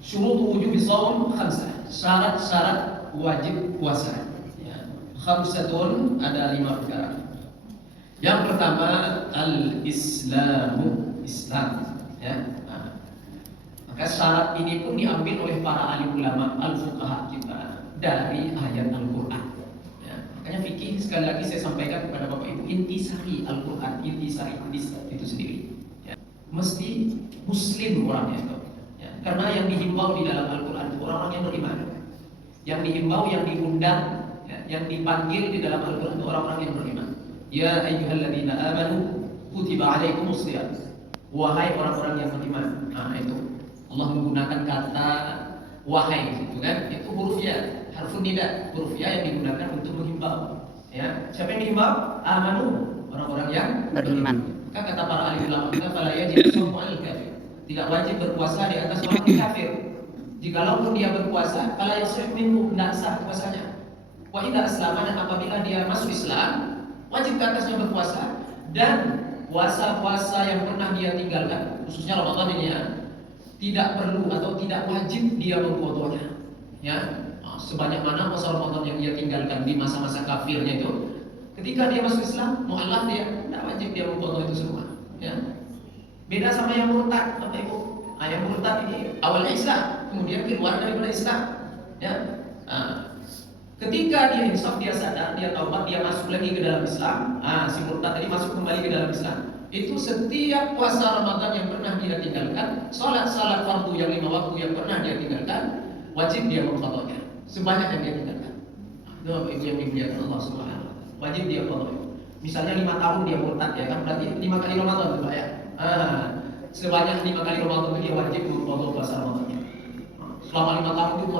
Syurut wujub shaum khamsah. Syarat-syarat wajib puasa. Ya. Khamsatun, ada 5 perkara. Yang pertama al-islamu, Islam. Ya. Nah, maka syarat ini pun diambil oleh para alim ulama al-fuqaha kita dari ayat Al-Quran. Ya. Makanya fikih sekali lagi saya sampaikan kepada Bapak Ibu, intisari Al-Quran, intisari hadis itu sendiri. Ya. Mesti muslim orangnya itu. Karena yang dihimbau di dalam Al-Quran itu orang-orang yang beriman. Yang dihimbau, yang diundang, yang dipanggil di dalam Al-Quran itu orang-orang yang beriman. Ya ayyuhalladzina amanu kutiba alaikumus shiyam. Wahai orang-orang yang beriman. Nah itu Allah menggunakan kata wahai itu kan, itu huruf ya, harfun nida, huruf ya yang digunakan untuk menghimbau. Ya, siapa yang dihimbau? Amanu, orang-orang yang beriman. Maka kata para ahli ulama kita, fala yajib shaum al-kafir. Tidak wajib berpuasa di atas orang kafir. Jikalau pun dia berpuasa, kalau yang minhu tidak sah puasanya. Wa idza aslama, dan apabila dia masuk Islam, wajib ke atasnya berpuasa. Dan puasa-puasa yang pernah dia tinggalkan, khususnya Ramadan ini ya, tidak perlu atau tidak wajib dia mengqadanya. Ya, sebanyak mana puasa Ramadan yang dia tinggalkan di masa-masa kafirnya itu, ketika dia masuk Islam, mu'allaf dia, tidak wajib dia mengqadha itu semua. Ya. Beda sama yang murtad, Bapak Ibu. Yang murtad ini awalnya Islam, kemudian keluar daripada Islam. Ya. Ketika dia insaf, dia sadar, dia taubat, dia masuk lagi ke dalam Islam. Si murtad tadi masuk kembali ke dalam Islam. Itu setiap puasa Ramadan yang pernah dia tinggalkan, salat fardu yang 5 waktu yang pernah dia tinggalkan, wajib dia mengqadhanya. Sebanyak yang dia tinggalkan. Itu Bapak Ibu yang dimuliakan Allah Subhanahu wa taala. Wajib dia qadha. Misalnya 5 tahun dia murtad ya kan, berarti 5 kali Ramadan tuh Pak ya. Sebanyak 5 kali Ramadan itu dia wajib mengqadha puasa Ramadan. Selama 5 tahun itu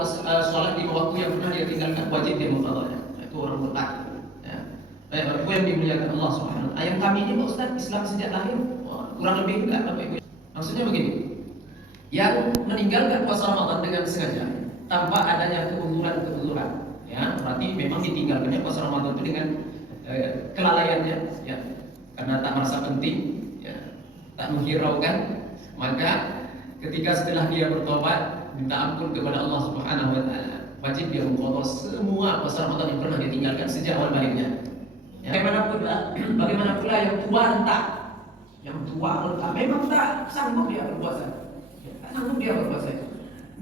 sholat 5 waktu yang pernah dia tinggalkan, wajib dia mengqadhanya. Itu orang murtad. Ya. Baik, Bapak Ibu yang dimuliakan Allah Subhanahu wa taala. Ayat kami ini Pak Ustaz, Islam sejak lahir kurang lebih enggak Bapak Ibu. Maksudnya begini. Yang meninggalkan puasa Ramadan dengan sengaja tanpa adanya keunduran, ya, berarti memang ditinggalkannya puasa Ramadan itu dengan kelalaiannya, ya, karena tak merasa penting, ya, tak menghiraukan, maka ketika setelah dia bertobat minta ampun kepada Allah Subhanahu wa taala, wajib dia mengqadha semua puasa Ramadan yang pernah ditinggalkan sejak awal baliknya. Ya, bagaimana pula yang tua renta, memang tak sanggup dia berpuasa, tak sanggup dia berpuasa,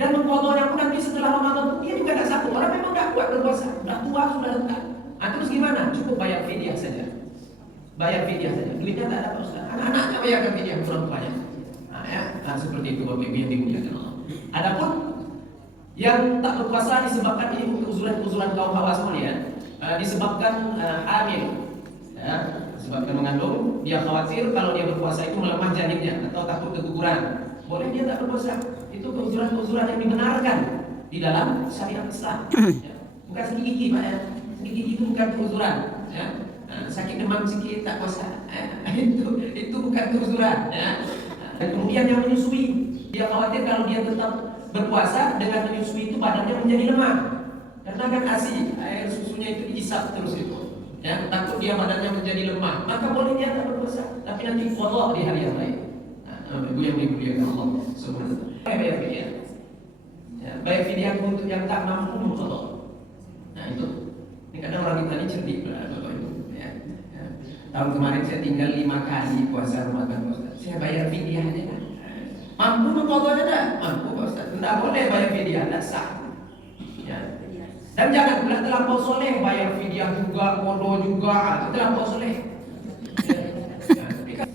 dan mengqadhanya pun nanti setelah Ramadan dia juga tak sanggup, orang memang tak kuat berpuasa, sudah tua, sudah renta. Terus gimana? Cukup bayar fidyah saja. Bayar fidyah saja. Duitnya tak ada Pak Ustaz. Anak-anaknya bayarkan fidyah orang tuanya. Seperti itu Bapak Ibu yang dimuliakan Allah. Adapun yang tak berpuasa disebabkan ini keuzuran kaum hawa sekalian, disebabkan hamil, ya, disebabkan mengandung, dia khawatir kalau dia berpuasa itu melemah janinnya atau takut keguguran. Boleh dia tak berpuasa. Itu keuzuran yang dibenarkan di dalam syariat Islam. Ya. Bukan sakit gigi Pak ya. Sakit gigi itu bukan keuzuran, ya. Sakit demam sedikit tak puasa, itu bukan keuzuran, ya. Dan kemudian yang menyusui, dia khawatir kalau dia tetap berpuasa dengan menyusui itu badannya menjadi lemah, karena kan ASI, air susunya itu diisap terus itu, ya. Takut dia badannya menjadi lemah, maka boleh dia tak berpuasa, tapi nanti qadha di hari yang lain. Ibu yang dimuliakan Allah Subhanahu wa taala, bayar fidyah, ya, bayar fidyah untuk yang tak mampu mengqadha. Itu. Ini kadang orang kita ini cerdik Bapak Ibu, ya. Tahun kemarin saya tinggal 5 kali puasa Ramadan Pak Ustaz. Saya bayar fidyah aja kan. Mampu mengqadhanya tak? Mampu Pak Ustaz. Tidak boleh bayar fidyah, tidak sah. Ya. Dan jangan pula terlampau soleh bayar fidyah juga, qadha juga, itu terlampau soleh. Ya.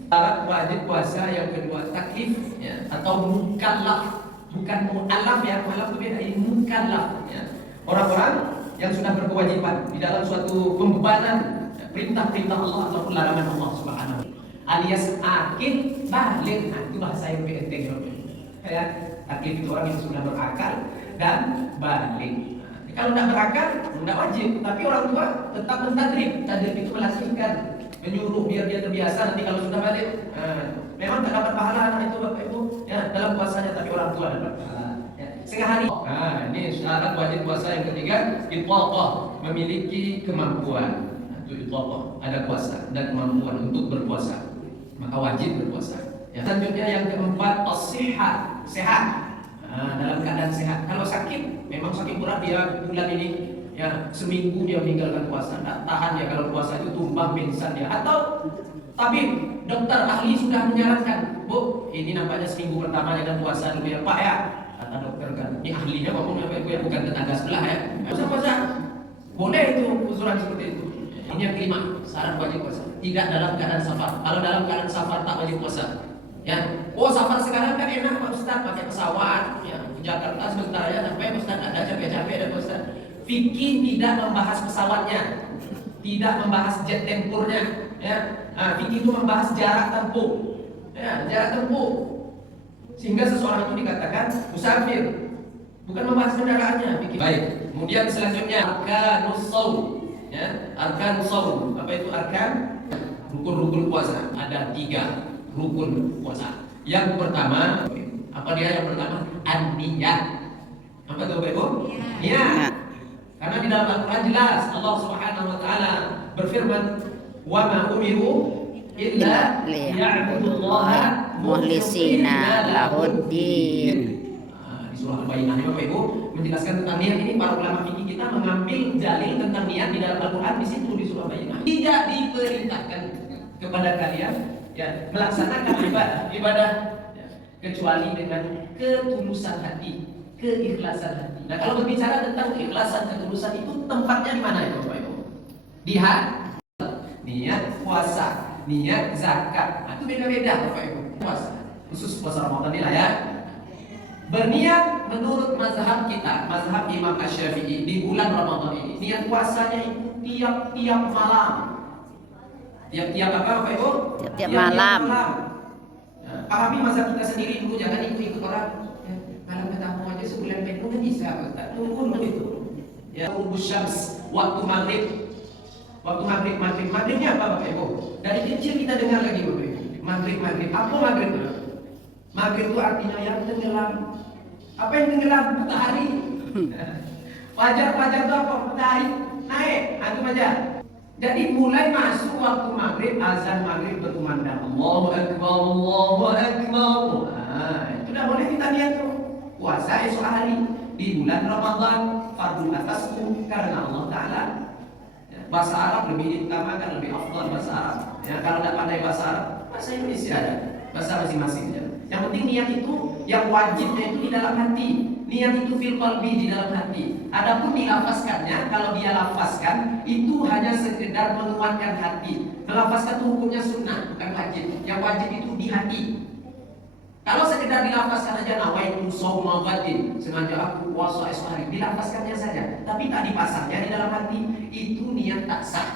Syarat wajib puasa yang kedua taklif, ya, atau mukallaf. Bukan mu'allaf ya, mu'allaf itu beda, ini mukallaf, ya. Orang-orang yang sudah berkewajiban di dalam suatu pembebanan perintah-perintah Allah ataupun larangan Allah Subhanahu wa taala, alias akil baligh. Itu bahasa yang lebih enteng, ya. Akil itu orang yang sudah berakal dan baligh. Kalau tidak berakal, tidak wajib, tapi orang tua tetap mentadrib. Tadrib itu melatihkan, menyuruh biar dia terbiasa. Nanti kalau sudah balik, memang tak dapat pahala anak itu Bapak Ibu, ya, dalam puasanya, tapi orang tua dapat pahala. Sehari. Ini syarat wajib puasa yang ketiga, itaqah, memiliki kemampuan. Itu itaqah, ada kuasa dan kemampuan untuk berpuasa, maka wajib berpuasa. Ya. Selanjutnya yang keempat, as-sihhat, sehat. dalam keadaan sehat. Kalau sakit, memang sakit berat dia bulan ini, ya seminggu dia meninggalkan puasa, tak tahan ya kalau puasa itu tumbang pingsan dia. Atau tabib, dokter ahli sudah menyarankan, Bu, ini nampaknya seminggu pertama jangan puasa dulu ya Pak ya. Kata dokter kan, ini ahlinya ngomongnya Pak, ya bukan tetangga sebelah ya. Puasa-puasa, boleh itu usulan seperti itu. Ini yang kelima, syarat wajib puasa. Tidak dalam keadaan safar. Kalau dalam keadaan safar tak wajib puasa. Ya, oh safar sekarang kan enak Pak Ustaz, pakai pesawat, ya ke Jakarta sebentar ya sampai Ustaz, ada capek-capek ada Ustaz. Fikih tidak membahas pesawatnya, tidak membahas jet tempurnya, ya. Nah, fikih itu membahas jarak tempuh, ya, jarak tempuh. Sehingga seseorang itu dikatakan musafir, bukan membahas kendaraannya. Fikih. Baik. Kemudian selanjutnya arkanus shaum, ya, arkanus shaum. Apa itu arkan? Rukun-rukun puasa. Ada 3 rukun puasa. Yang pertama, apa dia yang pertama? An-niyah. Apa itu Bapak Ibu? Niat. Karena di dalam Al-Quran jelas Allah Subhanahu wa taala berfirman, "Wa ma umiru illa liya'budullaha mukhlisina lahuddin." Di surah Al-Baqarah ini Bapak Ibu menjelaskan tentang niat ini. Para ulama fikih kita mengambil dalil tentang niat di dalam Al-Quran di situ di surah Al-Baqarah. Tidak diperintahkan kepada kalian ya melaksanakan ibadah ya, kecuali dengan ketulusan hati, keikhlasan hati. Nah, kalau berbicara tentang keikhlasan, ketulusan itu tempatnya di mana itu Bapak Ibu? Di hati, niat puasa, niat zakat. Nah, itu beda-beda Bapak Ibu. Puasa, khusus puasa Ramadan ini lah ya. Berniat menurut mazhab kita, mazhab Imam Asy-Syafi'i di bulan Ramadan ini, niat puasanya itu tiap-tiap malam. Tiap-tiap apa Bapak Ibu? Tiap malam. Nah, pahami mazhab kita sendiri dulu, jangan ikut orang. Ya, malam pertama aja sebulan penuh kan bisa, Ustaz. Tunggu begitu. Ya, rubus syams, waktu maghrib. Waktu maghribnya apa Bapak Ibu? Dari kecil kita dengar lagi Bapak Ibu. Maghrib. Apa maghrib? Maghrib itu artinya yang tenggelam. Apa yang tenggelam? Matahari. Fajar itu apa? Matahari naik. Itu aja. Jadi mulai masuk waktu maghrib, azan maghrib berkumandang, Allahu Akbar, Allahu Akbar. Itu dah boleh kita lihat tuh. Puasa esok hari di bulan Ramadan, fardu atasku karena Allah Ta'ala. Ya, bahasa Arab lebih diutamakan, lebih afdal bahasa Arab. Ya, kalau tidak pandai bahasa Arab, bahasa Indonesia ada, bahasa masing-masing. Ya. Yang penting niat itu, yang wajibnya itu di dalam hati. Niat itu fil qalbi, di dalam hati. Adapun dilafazkannya, kalau dia lafazkan itu hanya sekedar menguatkan hati. Melafazkan itu hukumnya sunnah, bukan wajib. Yang wajib itu di hati. Kalau sekedar dilafazkan aja nawaitu shauma ghadin, sengaja aku puasa esok hari, dilafazkannya saja, tapi tak dipasangnya di dalam hati, itu niat tak sah.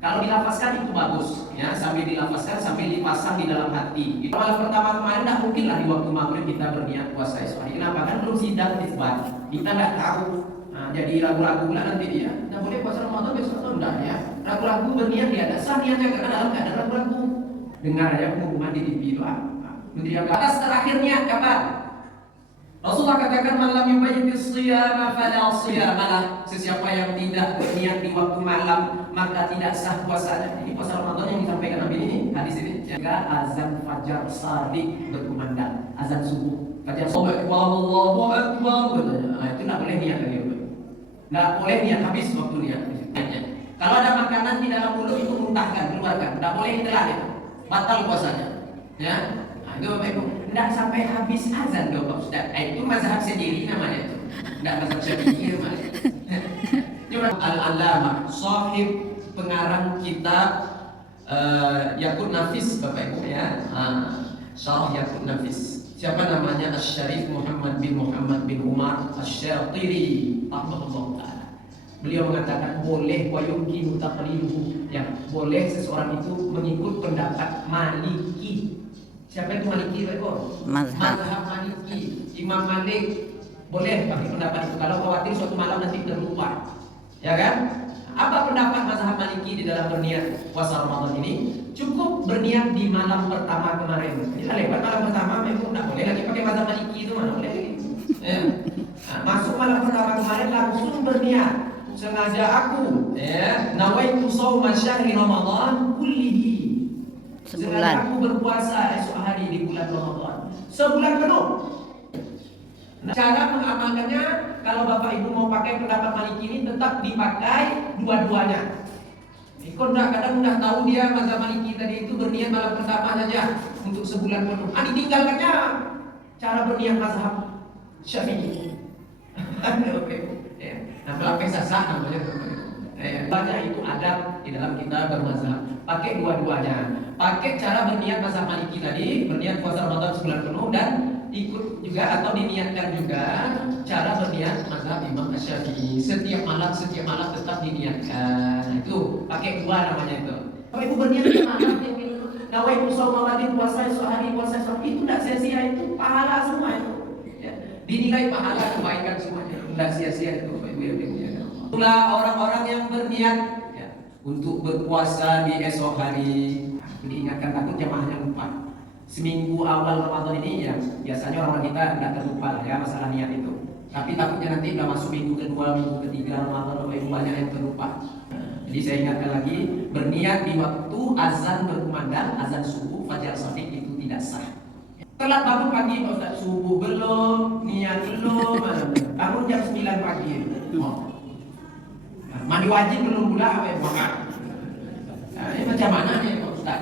Kalau dilafazkan itu bagus, ya sambil dilafazkan sambil dipasang di dalam hati. Itu malam pertama kemarin tidak mungkin lah di waktu maghrib kita berniat puasa esok hari. Kenapa? Kan belum sidang isbat, kita tidak tahu. Nah, jadi ragu-ragu pula nanti dia. Tidak boleh puasa Ramadan besok atau enggak ya? Ragu-ragu berniat dia tidak sah niatnya karena dalam keadaan ragu-ragu. Dengar ya pengumuman di TV itu Menteri Agama. Terakhirnya kapan? Rasulullah katakan malam yubayyitis shiyama fala shiyamalah. Sesiapa yang tidak berniat di waktu malam maka tidak sah puasanya. Ini puasa Ramadan yang disampaikan Nabi ini hadis ini. Jika azan fajar shadiq berkumandang, azan subuh, fajar subuh, Allahu Akbar. Nah, itu tidak boleh niat lagi. Tidak boleh niat habis waktu niat. Kalau ada makanan di dalam mulut itu muntahkan, keluarkan. Tidak boleh ditelan itu. Batal puasanya. Ya. Itu Bapak Ibu, tidak sampai habis azan dong Pak Ustaz. Itu mazhab sendiri namanya itu. Tidak mazhab Syafi'i namanya. Al-Allamah, sahib pengarang kitab Yaqut Nafis Bapak Ibu ya. Syarah Yaqut Nafis. Siapa namanya? Asy-Syarif Muhammad bin Umar Asy-Syatiri rahimahullah taala. Beliau mengatakan boleh wa yumkinu taqliduhu. Ya, boleh seseorang itu mengikut pendapat Maliki. Siapa itu Maliki Pak Ibu? Mazhab Maliki. Imam Malik boleh pakai pendapat itu kalau khawatir suatu malam nanti terlupa. Ya kan? Apa pendapat mazhab Maliki di dalam berniat puasa Ramadan ini? Cukup berniat di malam pertama kemarin. Kita lewat malam pertama memang tidak boleh lagi pakai mazhab Maliki itu mana boleh lagi. Ya. Nah, masuk malam pertama kemarin langsung berniat. Sengaja aku ya nawaitu shauma syahri Ramadan kullihi. Sebulan aku berpuasa esok hari di bulan Ramadan. Sebulan penuh. Nah, cara mengamalkannya, kalau Bapak Ibu mau pakai pendapat Maliki ini tetap dipakai dua-duanya. Kadang udah tahu dia mazhab Maliki tadi itu berniat malam pertama saja untuk sebulan penuh. Ditinggalkannya cara berniat mazhab Syafi'i. Nah, pelapis sah namanya. Banyak itu adab di dalam kita bermazhab. Pakai dua-duanya. Pakai cara berniat mazhab Maliki tadi, berniat puasa Ramadan sebulan penuh, dan ikut juga atau diniatkan juga cara berniat mazhab Imam Syafi'i. Setiap malam tetap diniatkan. Nah, itu pakai dua namanya itu. Kalau ibu berniat malam yang itu, nawaitu shaumawadin, puasa sehari, itu tidak sia-sia, itu pahala semua itu. Ya. Dinilai pahala kebaikan semuanya. Tidak sia-sia itu, Bapak Ibu yang dimuliakan. Itulah orang-orang yang berniat ya, untuk berpuasa di esok hari. Diingatkan, takut jamaahnya lupa. Seminggu awal Ramadan ini ya biasanya orang kita nggak terlupa ya masalah niat itu. Tapi takutnya nanti udah masuk minggu kedua, minggu ketiga Ramadan banyak yang terlupa. Jadi saya ingatkan lagi, berniat di waktu azan berkumandang, azan subuh fajar shadiq itu tidak sah. Telat bangun pagi Pak Ustaz, subuh belum, niat belum, bangun jam 9 pagi. Mandi wajib belum pula makan. Ini macam mana nih Pak Ustaz?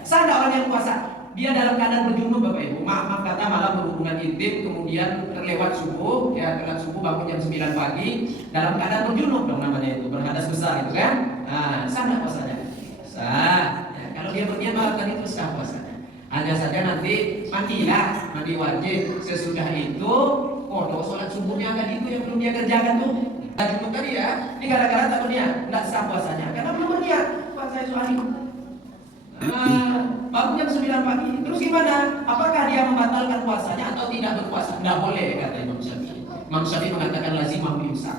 Sah nggak orang yang puasa? Dia dalam keadaan berjunub Bapak Ibu, maaf kata malam berhubungan intim, kemudian terlewat subuh, ya terlewat subuh bangun jam 9 pagi, dalam keadaan berjunub dong namanya itu, berhadas besar itu kan? Nah, sah nggak puasanya? Sah. Ya, kalau dia berniat malam tadi itu sah puasanya. Hanya saja nanti mandilah, mandi wajib. Sesudah itu, kodok sholat subuhnya kan itu yang belum dia kerjakan tuh. Junub tadi ya, ini gara-gara tak berniat, nggak sah puasanya, karena belum berniat puasa itu hari. Bangun jam 9 pagi, terus gimana? Apakah dia membatalkan puasanya atau tidak berpuasa? Tidak boleh, kata Imam Syafi'i. Imam Syafi'i mengatakan lazimah imsak.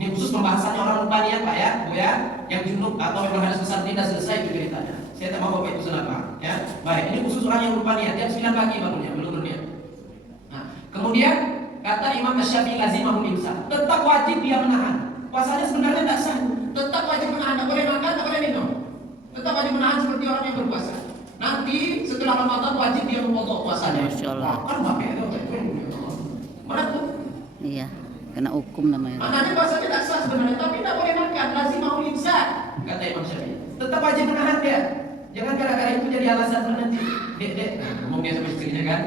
Ini khusus pembahasannya orang lupa niat Pak ya, Bu ya, yang junub atau yang berhadas besar tidak selesai itu ceritanya. Saya tak mau Bapak itu salah paham, ya. Baik, ini khusus orang yang lupa niat, jam 9 pagi bangunnya, belum berniat. Nah, kemudian kata Imam Syafi'i lazimah imsak, tetap wajib dia menahan. Puasanya sebenarnya tidak sah, tetap wajib menahan, tak boleh makan, tak boleh minum. Tetap wajib menahan seperti orang yang berpuasa. Nanti setelah Ramadan wajib dia memotong puasanya. Kan pakai itu. Mana tuh? Iya, kena hukum namanya. Maknanya puasanya tidak sah sebenarnya, tapi tidak boleh makan. Lazimah imsak, kata Imam Syafi'i. Tetap wajib menahan dia. Jangan gara-gara itu jadi alasan nanti. Dek, ngomong dia sama istrinya kan.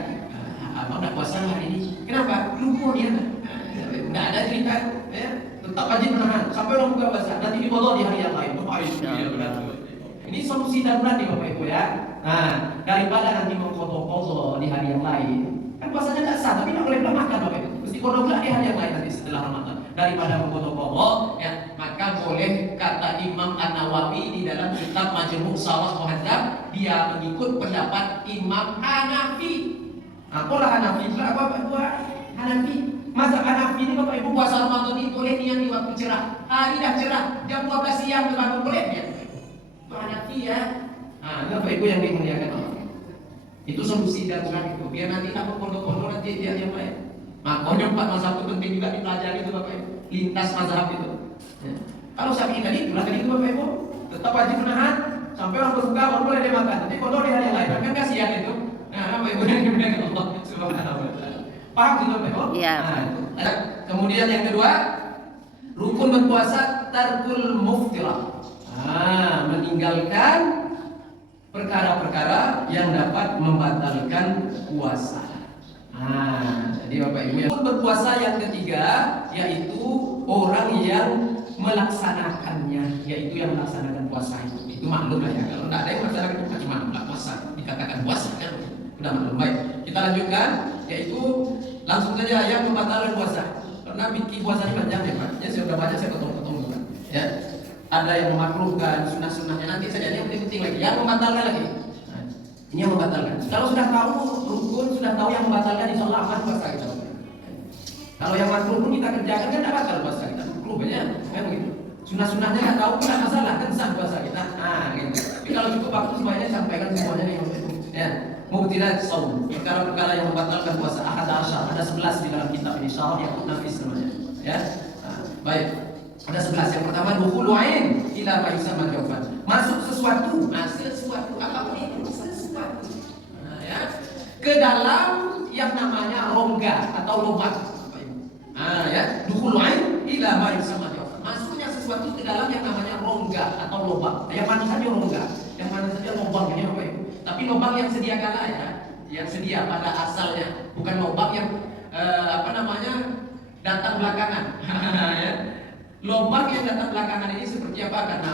Abang tidak puasa hari ini. Kenapa? Lupa dia. Tidak ada cerita. Ya. Tetap wajib menahan sampai orang buka puasa. Nanti dipotong di hari yang lain. Ini solusi darurat nih Bapak Ibu ya. Nah, daripada nanti mengkotor-kotor di hari yang lain, kan puasanya tidak sah, tapi tidak boleh makan Bapak Ibu. Mesti kodok di hari yang lain nanti setelah Ramadan. Daripada mengkotor-kotor, ya maka boleh kata Imam An-Nawawi di dalam kitab Majmu' Sharah Muhadzab, dia mengikut pendapat Imam Hanafi. Nah, pola Hanafi itu apa Bapak Ibu? Hanafi. Mazhab Hanafi ini Bapak Ibu puasa Ramadan itu boleh niat di waktu cerah. Hari dah cerah, jam 12 siang terbangun boleh ya. Hanafi ya. Nah, Bapak Ibu yang dimuliakan Allah. Itu solusi darurat itu. Biar nanti tak berpondok-pondok nanti dia yang lain. Makanya 4 mazhab itu penting juga dipelajari itu Bapak Ibu. Lintas mazhab itu. Ya. Kalau Syafi'i tadi itu itu Bapak Ibu tetap wajib menahan sampai orang berbuka baru boleh dia makan. Nanti pondok di hari yang lain. Kan kasihan itu. Nah, Bapak Ibu yang dimuliakan Allah Subhanahu wa taala. Paham gitu Bapak Ibu? Iya. Nah, kemudian yang kedua, rukun berpuasa tarkul muftirah. Meninggalkan perkara-perkara yang dapat membatalkan puasa. Jadi Bapak Ibu yang berpuasa yang ketiga yaitu orang yang melaksanakannya, yaitu yang melaksanakan puasa itu maklum lah ya. Kalau tidak ada yang melaksanakan itu cuma nggak puasa, dikatakan puasa kan udah maklum. Baik, kita lanjutkan yaitu langsung saja yang membatalkan puasa. Karena bikin puasanya panjang ya Pak. Ya saya sudah baca, saya potong-potong Pak. Ya. Ada yang memakruhkan sunnah-sunnahnya nanti saja, ini yang penting lagi, yang membatalkan lagi. Nah, ini yang membatalkan. Kalau sudah tahu rukun, sudah tahu yang membatalkan, insya Allah aman puasa kita. Kalau yang makruh pun kita kerjakan kan tidak batal puasa kita. Makruh banyak, kan begitu. Sunnah-sunnahnya nggak tahu tidak masalah, kan sah puasa kita. Gitu. Tapi kalau cukup waktu semuanya sampaikan semuanya nih. Ya, mubtilat shaum, perkara-perkara yang membatalkan puasa. Ada 11 di dalam kitab ini, syarah yang nafis namanya. Ya, baik. Ada 11. Yang pertama dukhulu ain ila ma yusamma jawfan. Masuk sesuatu, apapun itu sesuatu. Ya. Ke dalam yang namanya rongga atau lubang. Ya, dukhulu ain ila ma yusamma jawfan. Masuknya sesuatu ke dalam yang namanya rongga atau lubang. Yang mana saja rongga, yang mana saja lubang ini Bapak Ibu. Tapi lubang yang sedia kala ya, yang sedia pada asalnya, bukan lubang yang datang belakangan. Ya. Lubang yang datang belakangan ini seperti apa? Karena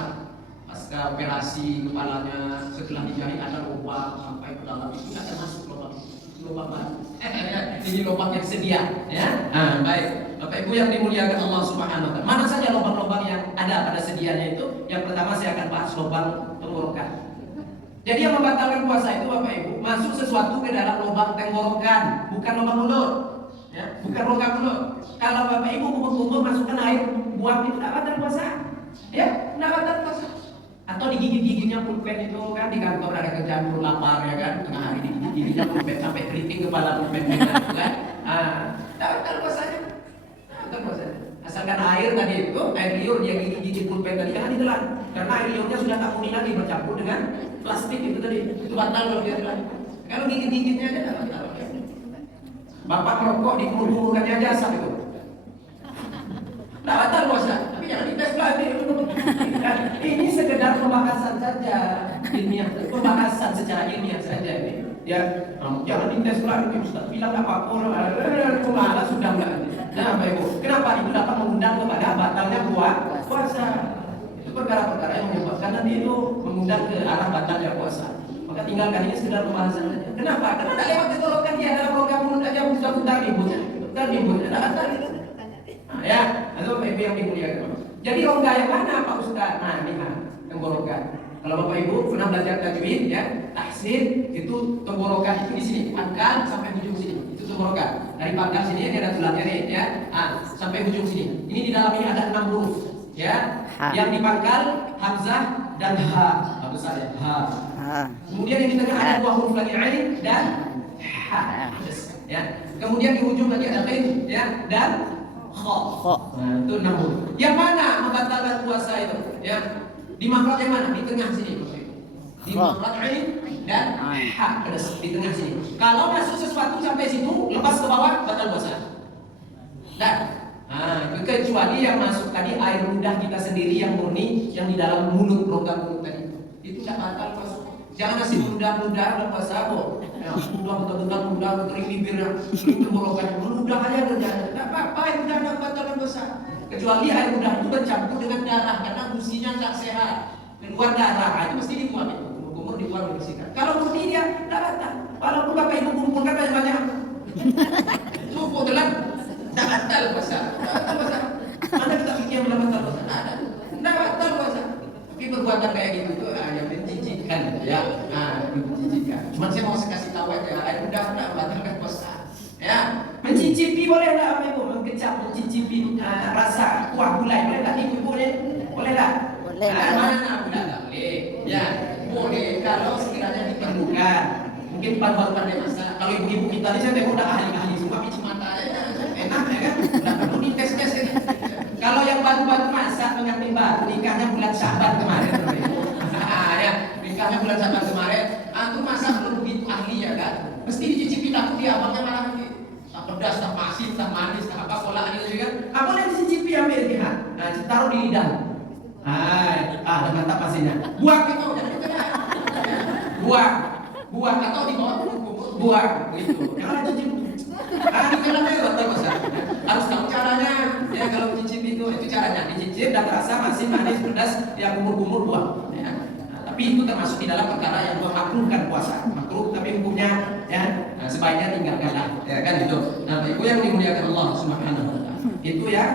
pasca operasi kepalanya setelah dijahit ada lubang sampai ke dalam itu akan masuk lubang baru. Ini lubang yang sedia, ya. Baik, Bapak Ibu yang dimuliakan Allah Subhanahu wa taala. Mana saja lubang-lubang yang ada pada sedianya itu? Yang pertama saya akan bahas lubang tenggorokan. Jadi yang membatalkan puasa itu Bapak Ibu, masuk sesuatu ke dalam lubang tenggorokan, bukan lubang mulut. Ya, bukan rongga mulut. Kalau Bapak Ibu kumur-kumur masukkan air buang itu tidak batal puasa. Ya, tidak batal puasa. Atau digigit-gigitnya pulpen itu kan di kantor ada kerjaan lapar ya kan, tengah hari digigit-gigitnya pulpen sampai keriting kepala pulpen kan. Tidak batal puasanya. Batal puasanya. Asalkan air tadi itu, air liur dia gigit-gigit pulpen tadi jangan ditelan. Karena air liurnya sudah tak mungkin lagi bercampur dengan plastik itu tadi. Itu batal kalau dia telan. Kalau gigit-gigitnya aja tidak batal. Bapak merokok di kumur-kumurkannya aja asap itu. Tidak batal puasa, tapi jangan dites lagi. Ini sekedar pembahasan saja, ilmiah, pembahasan secara ilmiah saja ini. Ya, jangan dites lagi. Ustaz bilang apa pun, malah sudah enggak. Nah, Bapak Ibu, kenapa itu dapat mengundang kepada batalnya puasa? Itu perkara-perkara yang menyebabkan nanti itu mengundang ke arah batalnya puasa. Maka tinggalkan ini sekedar pembahasan saja. Kenapa? Karena tidak lewat ditolokkan dia dalam program mulut aja sudah putar ributnya, tidak batal. Ya, atau Bapak Ibu yang dimuliakan. Jadi rongga yang mana Pak Ustaz? Nah, lihat tenggorokan. Kalau Bapak Ibu pernah belajar tajwid ya, tahsin itu tenggorokan itu di sini, pangkal sampai ujung sini. Itu tenggorokan. Dari pangkal sini ini ada tulangnya nih ya, sampai ujung sini. Ini di dalam ini ada 6 huruf ya. Yang di pangkal hamzah dan ha. Besar ya, ha. Kemudian yang di tengah ada 2 huruf lagi ain dan ha. Ya. Kemudian di ujung lagi ada ghin ya dan kha. Nah, itu 6 huruf. Yang mana membatalkan puasa itu? Ya. Di makhraj yang mana? Di tengah sini. Di makhraj ain dan ha. Di tengah sini. Kalau masuk sesuatu sampai situ, lepas ke bawah batal puasa. Dan kecuali yang masuk tadi air ludah kita sendiri yang murni yang di dalam mulut rongga mulut tadi. Itu tidak batal puasa. Jangan nasi ludah-ludah dalam puasa kok. Ya, ludah kering bibirnya, kering tenggorokan, ludah aja kerjanya. Tidak apa-apa air ludah tidak batalkan puasa. Kecuali air ludah itu bercampur dengan darah karena fungsinya tidak sehat. Keluar darah, itu mesti dibuang itu. Kumur dibuang dibersihkan. Kalau murni dia tidak batal. Walaupun Bapak Ibu kumpulkan banyak-banyak. Cukup telan. Tak batal puasa. Mana kita fikir yang batal puasa? Tak ada. Tak batal puasa. Tapi perbuatan kayak gitu tuh yang menjijikkan ya. Menjijikkan. Cuma saya mau kasih tahu aja, air udah batalkan puasa. Ya, mencicipi boleh tak Bapak Ibu? Mengecap mencicipi rasa kuah gulai boleh tak Ibu boleh? Boleh tak? Boleh. Mana boleh tak boleh? Ya, boleh kalau sekiranya diperlukan. Mungkin baru pandai masalah. Kalau ibu-ibu kita ini saya tengok udah ahli-ahli semua pici mata aja. Enak ya kan? Udah perlu dites-tes ini. Kalau yang baru-baru masak pengantin baru nikahnya bulan Syaban kemarin. Ya, nikahnya bulan Syaban kemarin. Aku masak belum begitu ahli ya kan? Mesti dicicipi takut dia abangnya malah tak pedas, tak masin, tak manis, tak apa pola ini kan? Apa yang dicicipi ambil dia? Nah, taruh di lidah. Ada mantap pastinya. Buang itu, jangan dipedas. Buang atau di bawah buang gitu. Jangan cicip. Di dalamnya batal puasa. Harus tahu caranya. Ya kalau cicip itu caranya. Dicicip dan rasa masih manis pedas yang kumur-kumur buang. Ya. Tapi itu termasuk di dalam perkara yang memakruhkan puasa. Makruh tapi hukumnya ya sebaiknya tinggalkanlah. Ya kan itu. Nah, Ibu yang dimuliakan Allah Subhanahu wa taala. Itu ya.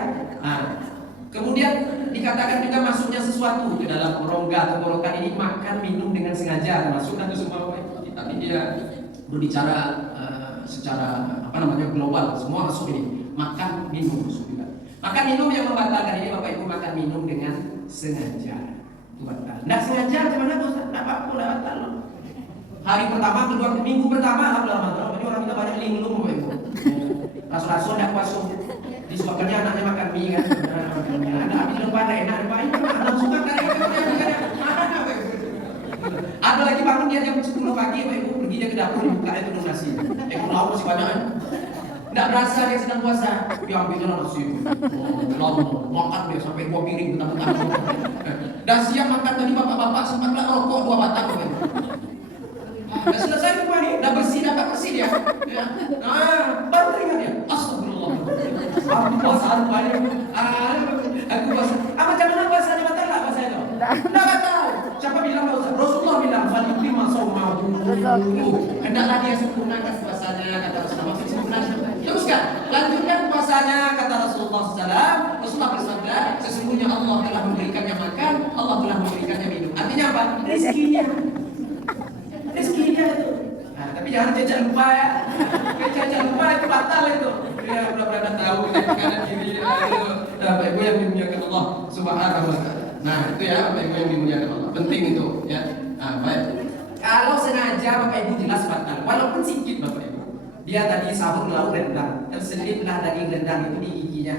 Kemudian dikatakan juga masuknya sesuatu ke dalam rongga tenggorokan ini makan minum dengan sengaja masukkan itu semua. Tapi dia berbicara secara global semua masuk ini makan minum masuk juga. Makan minum yang membatalkan ini Bapak Ibu makan minum dengan sengaja itu batal. Tidak sengaja gimana tuh? Tidak apa-apa tidak batal. Hari pertama, kedua, minggu pertama alhamdulillah. Ini orang kita banyak linglung Bapak Ibu. Rasul-rasul tidak puasa. Disuapkannya anaknya makan mie kan. Ada habis lupa ada enak Bapak Ibu. Langsung makan ada lagi bangun dia jam 10 pagi Bapak Ibu pergi dia ke dapur buka itu nasi. Lauk masih banyak kan. Tidak berasa dia sedang puasa. Dia ambilnya nasi. Lama makan dia sampai 2 piring betah-betah. Dan siang makan tadi bapak-bapak sempatlah rokok 2 batang. Dah selesai semua ni, dah bersih, dapat bersih dia. Ya. Baru teringat dia. Astagfirullah. Aku puasa hari ini. Aku puasa. Macam mana puasanya, batal tak puasa itu? Tak batal. Siapa bilang tak usah? Rasulullah bilang, "Falyutimma shaumahu." Hendaklah dia sempurnakan puasanya, kata Rasulullah. Teruskan, lanjutkan puasanya, kata Rasulullah SAW. Rasulullah bersabda, sesungguhnya Allah telah memberikannya makan, Allah telah memberikannya minum. Artinya apa? Rezekinya. Rezekinya itu. Nah, tapi jangan jajak lupa ya. Jajak lupa itu batal itu. Ya, pernah tahu kanan kiri itu. Bapak Ibu yang dimuliakan Allah Subhanahu wa taala. Nah, itu ya Bapak Ibu yang dimuliakan Allah. Penting itu ya. Nah, baik. Kalau sengaja Bapak Ibu jelas batal, walaupun sedikit Bapak Ibu. Dia tadi sahur lauk rendang, terseliplah daging rendang itu di giginya.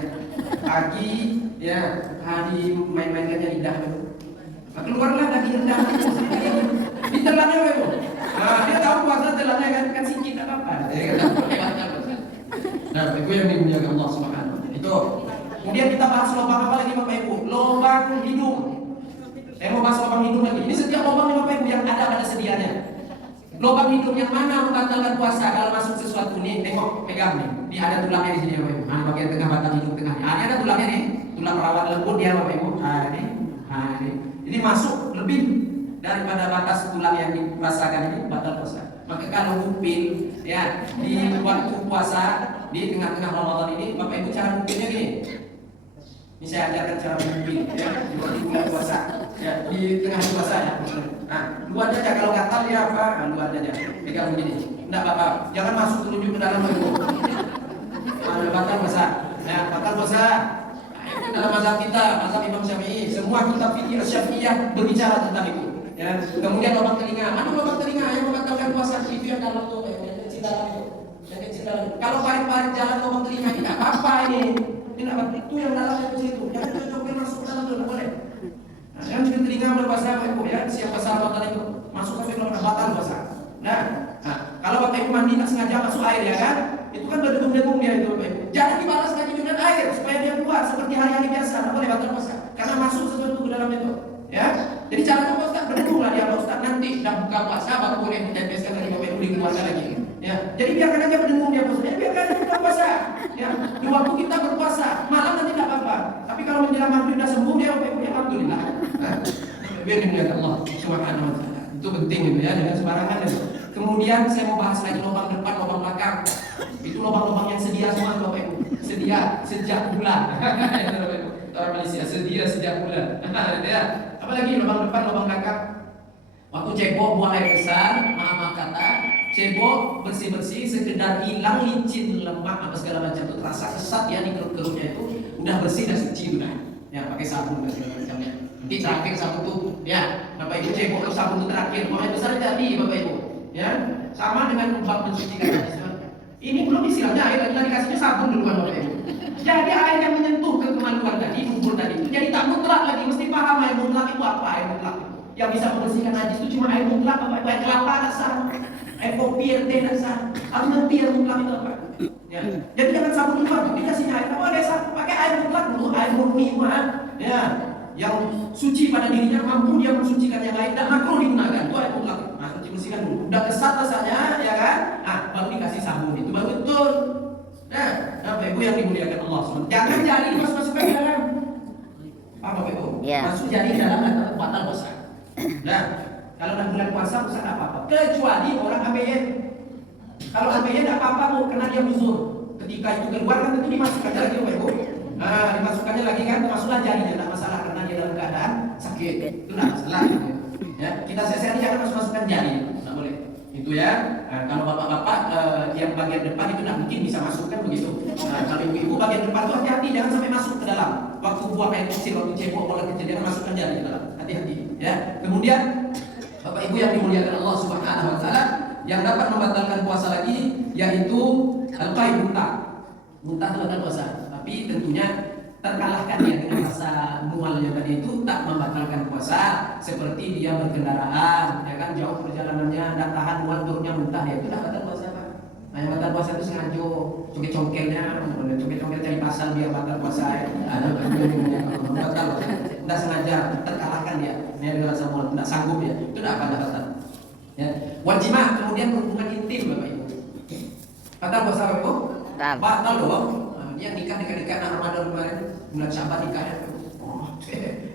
Pagi ya, hari main-mainkannya lidah itu. Keluarlah daging rendang itu ditelannya Bapak Ibu. Nah, dia tahu puasa telannya kan sedikit tak apa-apa. Nah, Bapak Ibu yang dimuliakan Allah Subhanahu wa taala. Itu. Kemudian kita bahas lubang apa lagi Bapak Ibu? Lubang hidung. Saya mau bahas lubang hidung lagi. Ini setiap lubang Bapak Ibu yang ada pada sedianya. Lubang hidung yang mana membatalkan puasa kalau masuk sesuatu nih, tengok, pegang nih. Ini ada tulangnya di sini Bapak Ibu. Nah, bagian tengah batang hidung tengah. Ini ada tulangnya nih, tulang rawan lembut dia Bapak Ibu. Ini. Ini masuk lebih daripada batas tulang yang dirasakan ini batal puasa. Maka kalau ngupil ya di waktu puasa di tengah-tengah Ramadan ini, Bapak Ibu cara ngupilnya gini. Ini saya ajarkan cara ngupil ya di waktu bulan puasa. Ya, di tengah puasa ya. Nah, luar aja kalau gatal ya apa? Nah, luar aja. Pegang begini. Enggak Bapak, jangan masuk telunjuk ke dalam Bapak. Ada batal puasa. Ya, batal puasa. Itu dalam mazhab kita, mazhab Imam Syafi'i. Semua kitab fikih Syafi'iyah berbicara tentang itu. Ya, kemudian lubang telinga. Mana lubang telinga yang membatalkan puasa? Itu yang dalam tuh, yang kecil dalam tuh. Yang kecil dalam. Kalau parit-parit jalan lubang telinga ini apa ini? Ini apa? Itu yang dalam itu situ. Jangan coba masuk dalam tuh, boleh. Nah, yang cium telinga udah puasa Bapak Ibu ya, siap puasa Ramadan itu masuk sampai kalau udah batal puasa. Nah, kalau Bapak Ibu mandi tak sengaja masuk air ya kan, itu kan berdegung-degung dia itu Bapak Ibu. Jangan dibalas lagi dengan air supaya dia keluar seperti hari-hari biasa, tak boleh batal puasa karena masuk sesuatu ke dalam itu. Ya, jadi caranya Pak Ustaz berdegung lah dia Pak Ustaz, nanti dah buka puasa baru boleh ditempeskan lagi Bapak Ibu dikeluarkan lagi. Ya, jadi biarkan aja berdengung dia Pak Ustaz. Biarkan aja buka puasa. Ya, di waktu kita berpuasa malam nanti tidak apa-apa. Tapi kalau menjelang maghrib dah sembuh dia Bapak Ibu, alhamdulillah. Biar dimuliakan Allah Subhanahu wa taala. Itu penting itu ya, jangan sembarangan ya. Kemudian saya mau bahas lagi lubang depan, lubang belakang. Itu lubang-lubang yang sedia semua Bapak Ibu. Sedia sejak bulan. Orang Malaysia sedia sejak bulan. Ya. Apalagi lubang depan, lubang belakang. Waktu cebok buang air besar, maaf kata, cebok bersih-bersih sekedar hilang licin, lemak apa segala macam itu terasa kesat ya di kerut-kerutnya itu udah bersih dan suci udah. Ya pakai sabun dan segala macamnya. Nanti terakhir sabun tuh, ya Bapak Ibu cebok ke sabun itu terakhir, buang air besar jadi Bapak Ibu. Ya sama dengan bab mensucikan. Ini belum disiramnya air, lagi dikasihnya sabun duluan Bapak Ibu. Jadi air yang menyentuh ke kemaluan tadi, bubur tadi itu jadi tak mutlak lagi, mesti paham air mutlak itu apa air mutlak. Yang bisa membersihkan najis itu cuma air mutlak Bapak Ibu, air kelapa tak sah, air kopi, air teh tak sah. Harus ngerti air mutlak itu apa. Ya. Jadi jangan sabun duluan, dikasihnya air. Kamu ada sabun pakai air mutlak dulu, air murni ya. Yang suci pada dirinya mampu dia mensucikan yang lain dan makruh digunakan itu air mutlak. Nah, suci bersihkan dulu. Udah kesat rasanya, ya kan? Nah, baru dikasih sabun itu baru betul. Nah, Bapak Ibu yang dimuliakan Allah SWT. Jangan jari masuk-masukkan ke dalam. Apa Bapak Ibu? Ya. Masuk jari ke dalam atau batal puasa. Nah, kalau dah bulan puasa puasa tak apa-apa. Kecuali orang ABN. Kalau ABN tak apa-apa Bu, karena dia uzur. Ketika itu keluar kan tentu dimasukkan lagi Bapak Ibu. Nah, dimasukkannya lagi kan termasuklah jarinya, tak masalah karena dia dalam keadaan sakit. Itu tak masalah. Ya, kita seseri jangan masuk-masukkan jari. Tak boleh. Itu ya. Nah, kalau bapak-bapak yang bagian depan itu tidak mungkin bisa masukkan begitu. Nah, kalau ibu-ibu bagian depan itu hati-hati jangan sampai masuk ke dalam. Waktu buang air kecil, waktu cebok bola kecil jangan masukkan jari ke dalam. Hati-hati. Ya. Kemudian Bapak Ibu yang dimuliakan Allah Subhanahu wa taala, yang dapat membatalkan puasa lagi yaitu al-qaid muntah. Muntah itu batal puasa, tapi tentunya terkalahkan ya dengan rasa mualnya tadi itu tak membatalkan puasa, seperti dia berkendaraan ya kan jauh perjalanannya dan tahan mual turunnya muntah, ya itu tak batal puasa Pak. Nah, yang batal puasa itu sengaja congkel-congkelnya, congkel-congkel cari pasal biar batal puasa. Ada batal puasa. Tidak sengaja terkalahkan dia. Dia dengan rasa mual, tidak sanggup ya. Itu tidak apa batal. Ya. Wajimah kemudian berhubungan intim Bapak Ibu. Batal puasa Bapak Ibu? Batal dong. Yang nikah anak Ramadan kemarin bulan Syaban nikahnya.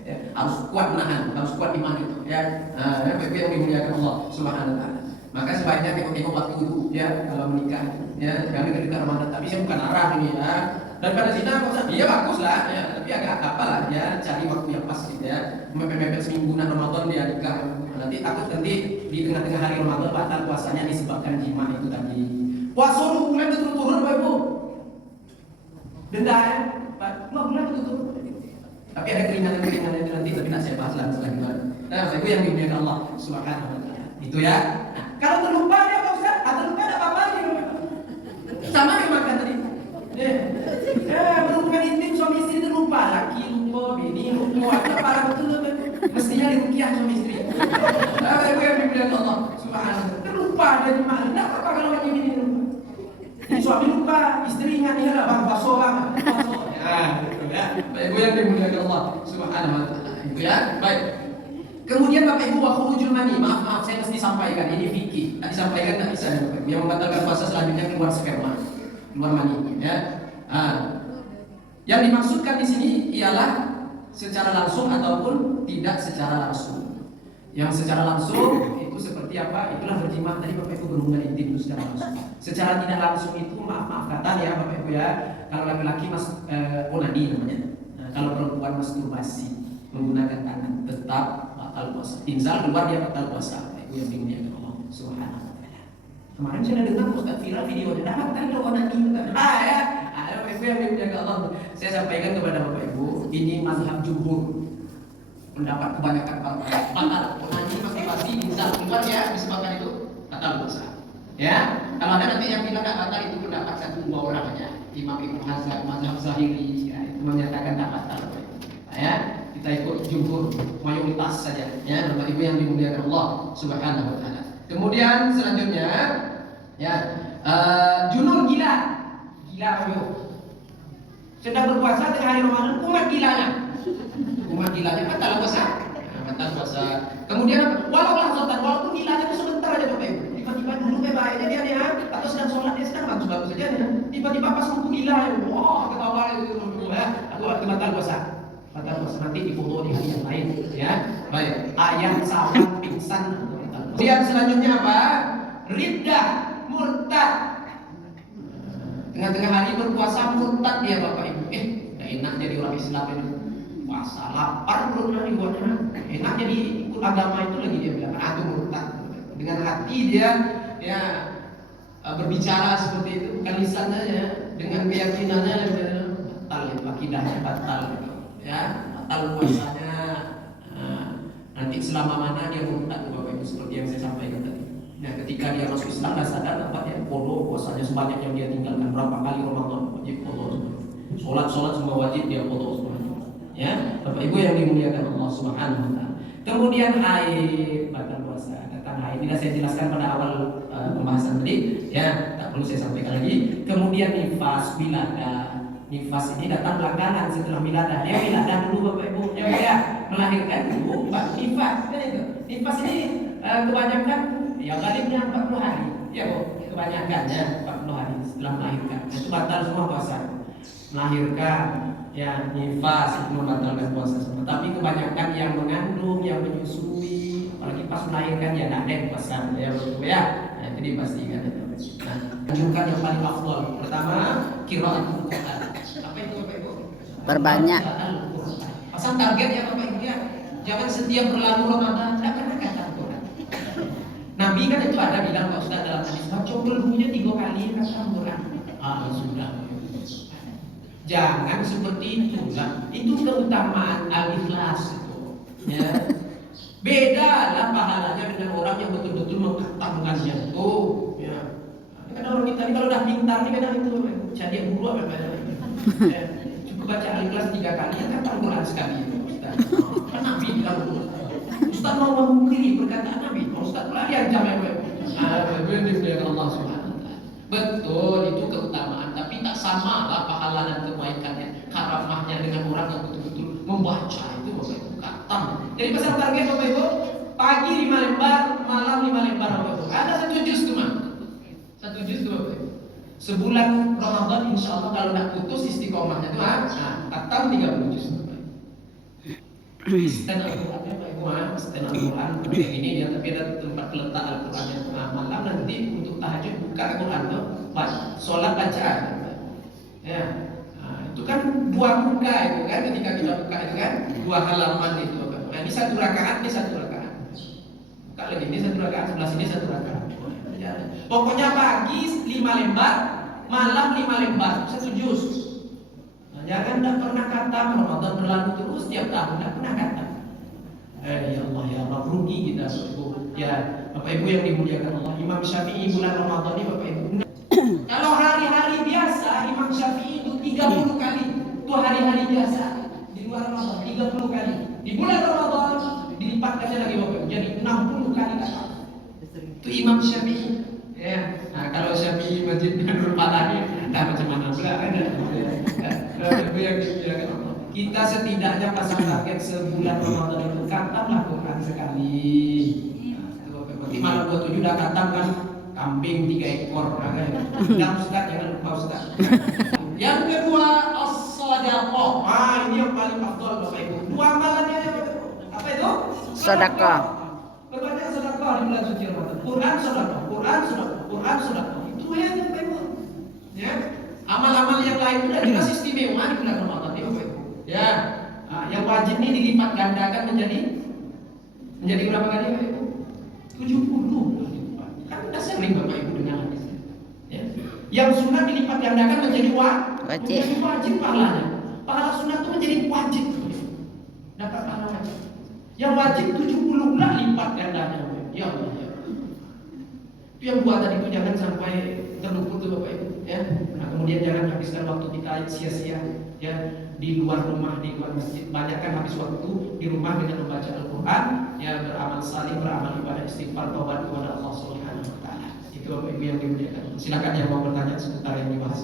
Ya, harus kuat menahan, harus kuat iman itu ya. Bapak Ibu yang dimuliakan Allah Subhanahu wa taala. Maka sebaiknya tengok-tengok waktu itu ya kalau menikah ya, jangan ketika Ramadan. Tapi saya bukan arah ini ya. Daripada zina iya bagus lah ya, tapi agak apa lah ya, cari waktu yang pas gitu ya. Mepet-mepet semingguan Ramadan dia nikah. Nanti takut nanti di tengah-tengah hari Ramadan batal puasanya disebabkan jima itu tadi. Puasa bulan itu turun Bapak Ibu. Denda ya. Bulan itu turun. Tapi ada keringanan-keringanan itu nanti, tapi tidak saya bahas lah selanjutnya. Nah, Bapak Ibu yang dimuliakan Allah Subhanahu wa taala. Itu ya. Kalau terlupa dia Pak Ustaz, atau lupa ada apa-apa lagi. Sama yang makan tadi. Berhubungan intim suami istri terlupa, laki lupa, bini lupa, apa parah betul mestinya diruqyah suami istri. Nah, Ibu yang dimuliakan Allah Subhanahu. Terlupa dari mana? Tidak apa kalau lagi bini lupa. Suami lupa, istri ingat ya lah, bakso bang. Ya, itu ya. Ibu yang dimuliakan Allah Subhanahu wa taala. Itu ya. Baik. Kemudian Bapak Ibu wa khurujul mani, maaf saya mesti sampaikan ini fikih. Tak disampaikan tak bisa Bapak Ibu. Yang membatalkan puasa selanjutnya keluar sperma, keluar mani ya. Yang dimaksudkan di sini ialah secara langsung ataupun tidak secara langsung. Yang secara langsung itu seperti apa? Itulah berjimah tadi Bapak Ibu berhubungan intim itu secara langsung. Secara tidak langsung itu maaf kata ya Bapak Ibu ya. Kalau laki-laki onani namanya. Nah, kalau perempuan masturbasi menggunakan tangan tetap batal puasa. Insal keluar dia batal puasa. Itu yang dimuliakan Allah Subhanahu wa taala. Kemarin saya dengar Ustaz viral videonya, dah batal lo onani. Ya. Ada Ibu yang dimuliakan Allah. Saya sampaikan kepada Bapak Ibu, ini mazhab jumhur. Pendapat kebanyakan para batal onani masturbasi insal keluar ya disebabkan itu batal puasa. Ya. Kalau ada nanti yang bilang tak batal itu pendapat satu dua orang aja. Imam Ibnu Hazm, mazhab Zahiri ya, itu menyatakan tak batal. Ya. Kita ikut jumhur mayoritas saja ya Bapak Ibu yang dimuliakan Allah Subhanahu wa taala. Kemudian selanjutnya ya junun gila ayo. Sedang berpuasa tengah hari Ramadan umat gilanya batal puasa. Batal puasa. Kemudian walaupun gilanya itu sebentar aja Bapak Ibu. Tiba-tiba dulu baiknya dia atau sedang sholat dia sedang bagus saja dia. Tiba-tiba pas mau gila ya. Wah, ketawa itu ya. Aku batal puasa. Batal puasa nanti difoto di hari yang lain ya. Baik, ayam sawan pingsan. Kemudian selanjutnya apa? Riddah, murtad. Tengah-tengah hari berpuasa murtad dia Bapak Ibu. Tidak enak jadi orang Islam itu. Puasa lapar belum lagi buatnya. Enak jadi ikut agama itu lagi dia bilang itu murtad. Dengan hati dia ya berbicara seperti itu, bukan lisannya ya, dengan keyakinannya batal itu akidahnya batal gitu. Ya, batal puasanya. Nanti selama mana dia murtad Bapak Ibu seperti yang saya sampaikan tadi. Nah, ketika dia masuk Islam dah sadar apa ya, bodoh puasanya sebanyak yang dia tinggalkan berapa kali Ramadan wajib bodoh. Sholat semua wajib dia bodoh semua. Ya, Bapak Ibu yang dimuliakan Allah Subhanahu wa taala. Kemudian haid batal puasa. Tentang haid tidak saya jelaskan pada awal pembahasan tadi, ya, tak perlu saya sampaikan lagi. Kemudian nifas wilada. Nifas ini datang belakangan setelah wiladah. Dia wiladah dulu Bapak Ibu, ya melahirkan dulu, Pak. Nifas kan itu. Nifas ini kebanyakan ya galibnya 40 hari. Ya Bu, kebanyakannya 40 hari setelah melahirkan. Itu batal semua puasa. Melahirkan ya nifas itu membatalkan puasa semua. Tapi kebanyakan yang mengandung, yang menyusui, apalagi pas melahirkan ya tidak ada puasa ya betul ya. Nah, itu dipastikan. Nah, anjurkan yang paling afdal. Pertama, qiraatul Quran. Apa itu Bapak Ibu? Perbanyak. Pasang target ya Bapak Ibu ya. Jangan setiap berlalu Ramadan tidak pernah kata Quran. Nabi kan itu ada bilang Pak Ustaz dalam hadis, baca berbunya 3 kali kata Quran. Sudah. Jangan seperti itulah. Itu keutamaan al-ikhlas itu. Ya. Beda lah pahalanya dengan orang yang betul-betul mengatakannya itu. Ya. Karena orang kita ini kalau udah pintar nih kadang itu jadi guru apa ya. Cukup baca al-ikhlas 3 kali ya kan Al-Quran sekali itu Ustaz. Kan Nabi bilang Ustaz mau memungkiri perkataan Nabi. Ustaz lagi ancam ya. Benar Allah Subhanahu wa taala. Betul, itu keutamaan, tapi tak sama lah pahala dan kebaikannya, karamahnya dengan orang yang betul-betul membaca itu Bapak Ibu, khatam. Jadi pasang target Bapak Ibu, pagi 5 lembar, malam 5 lembar Bapak Ibu. Ada 1 juz tuh mah. 1 juz tuh Bapak Ibu. Sebulan Ramadan insya Allah kalau nak putus istiqomahnya tuh, khatam 30 juz Bapak Ibu. Stand Al-Quran Bapak Ibu, stand Al-Quran ini ya, tapi ada tempat letak Al-Qurannya. Malam nanti untuk tahajud buka Al-Quran tuh, sholat bacaan. Ya, itu kan 2 buka itu kan, ketika kita buka itu kan 2 halaman itu Bapak. Nah ini 1 rakaat, ini 1 rakaat. Buka lagi ini 1 rakaat, sebelah sini 1 rakaat. Ya. Pokoknya pagi 5 lembar, malam 5 lembar, 1 juz. Jangan tidak pernah kata Ramadan berlalu terus tiap tahun, tidak pernah kata. Ya Allah ya Allah, rugi kita Ibu. Ya Bapak Ibu yang dimuliakan Allah, Imam Syafi'i bulan Ramadan ini Bapak Ibu. Kalau hari-hari biasa Imam Syafi'i itu 30 kali. Itu hari-hari biasa di luar Ramadan 30 kali. Di bulan Ramadan dilipatkannya lagi Bapak Ibu, jadi 60 kali kata. Itu Imam Syafi'i. Ya. Nah kalau Syafi'i masjidnya Nurul Falani, nah macam mana pula ada. Itu yang dimuliakan Allah. Kita setidaknya pasang target sebulan Ramadan itu khatamlah Quran sekali. Nanti malam 27 udah khatam kan kambing 3 ekor. Dan Ustaz jangan lupa Ustaz. Yang kedua as-shadaqah. Ini yang paling afdal Bapak Ibu. 2 amalannya ya Bapak Ibu. Apa itu? Sedekah. Berbanyak sedekah di bulan suci Ramadan. Quran sedekah, Quran sedekah, Quran sedekah. Itu ya Bapak Ibu. Ya. Amal-amal yang lain sudah dikasih istimewa di bulan Ramadan ya Bapak Ibu. Ya, yang wajib ini dilipat gandakan menjadi berapa kali Bapak Ibu? 70. Kan sudah sering Bapak Ibu dengar hadis. Ya. Yang sunat dilipat gandakan menjadi Wajib. wajib pahalanya. Pahala sunat itu menjadi wajib. Dapat pahala wajib. Yang wajib 70 pula lipat gandanya. Ya Allah. Ya. Itu yang buat tadi itu jangan sampai terluput tuh Bapak Ibu. Ya. Nah, kemudian jangan habiskan waktu kita sia-sia ya di luar rumah, di luar masjid. Banyak kan habis waktu di rumah dengan membaca Al-Quran, ya beramal salih, beramal ibadah, istighfar, taubat kepada Allah Subhanahu wa taala. Itu Bapak Ibu yang dimuliakan. Silakan yang mau bertanya seputar yang dibahas.